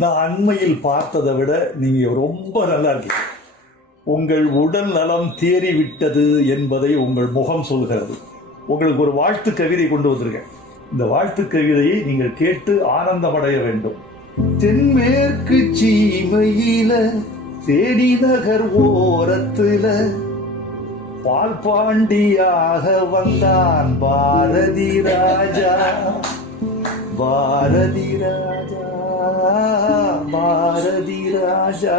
நான் அண்மையில் பார்த்ததை விட நீங்க ரொம்ப நல்லா இருக்கீங்க. உங்கள் உடல் நலம் தேறிவிட்டது என்பதை உங்கள் முகம் சொல்கிறது. உங்களுக்கு ஒரு வாழ்த்து கவிதை கொண்டு வந்திருக்கேன். இந்த வாழ்த்து கவிதையை நீங்கள் கேட்டு ஆனந்தமடைய வேண்டும். தென்மேற்கு சீமையில தேடி நகர் ஓரத்துல பால் பாண்டியாக வந்தான் பாரதி ராஜா. பாரதி ராஜா, பாரதி ராஜா.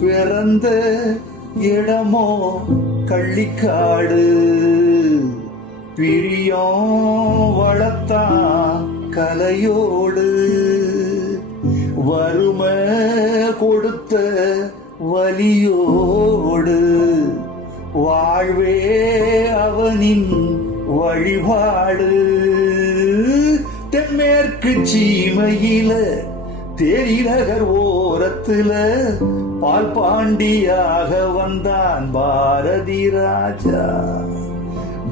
பிறந்த இடமோ கள்ளிக்காடு, பிரியம் வளர்த்தான் கலையோடு. வறுமை கொடுத்த வலியோடு வாழ்வே அவனின் வழிபாடு. தென்மேற்கு சீமையில தேரி நகர் ஓரத்துல பால் பாண்டியாக வந்தான் பாரதி ராஜா.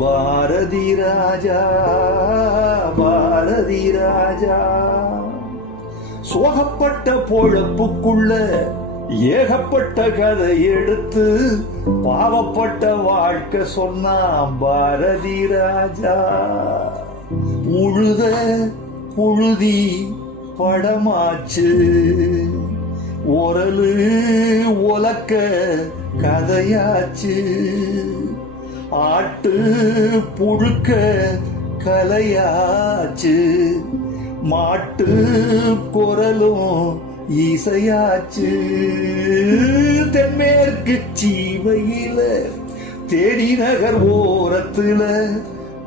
பாரதி ராஜா, பாரதி ராஜா. சோகப்பட்ட பொழப்புக்குள்ள ஏகப்பட்ட கதை எடுத்து பாவப்பட்ட வாழ்க்கை சொன்னான் பாரதி ராஜா. உழுத புழுதி படமாச்சு, ஒரலு ஒலக்க கதையாச்சு. ஆட்டு புழுக்க கலையாச்சு, மாட்டு குரலும் இசையாச்சு. தென்மேற்கு சீமையில தேடி நகர் ஓரத்துல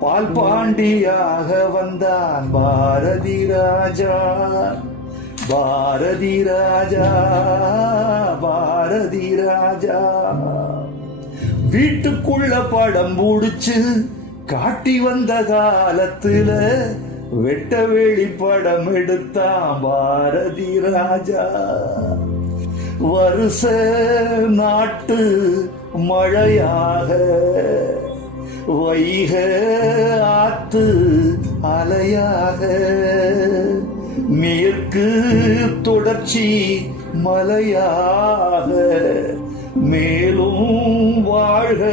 பால் பாண்டியாக வந்தான் பாரதி ராஜா. பாரதி ராஜா, பாரதி ராஜா. வீட்டுக்குள்ள படம் முடிச்சு காட்டி வந்த காலத்துல வெட்ட வெளி படம் எடுத்தான் பாரதி ராஜா. வருஷ நாட்டு மழையாக வைக ஆத்து அலையாக மேற்கு தொடர்ச்சி மலையாக மேலும் வாழ்க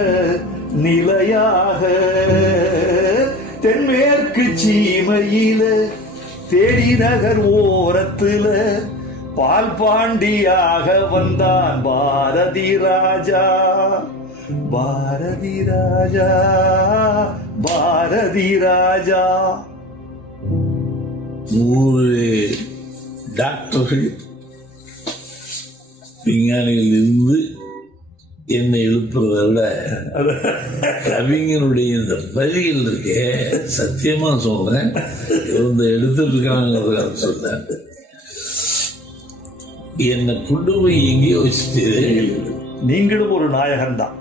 நிலையாக. தென்மேற்கு சீமையில தேடி நகர் ஓரத்துல பால் பாண்டியாக வந்தான் பாரதி ராஜா. பாரதி ராஜா, பாரதி ராஜா. ஒரு டாக்டர்கள் விஞ்ஞானிகள் இருந்து என்னை எழுப்புறதை விட கவிஞனுடைய இந்த வரிகள் இருக்கே, சத்தியமா சொல்றேன், இந்த எடுத்துட்டு இருக்காங்கிறத சொல்றேன். என்னை கொண்டு போய் எங்கேயோ வச்சுட்டு நீங்களும் ஒரு நாயகன் தான்.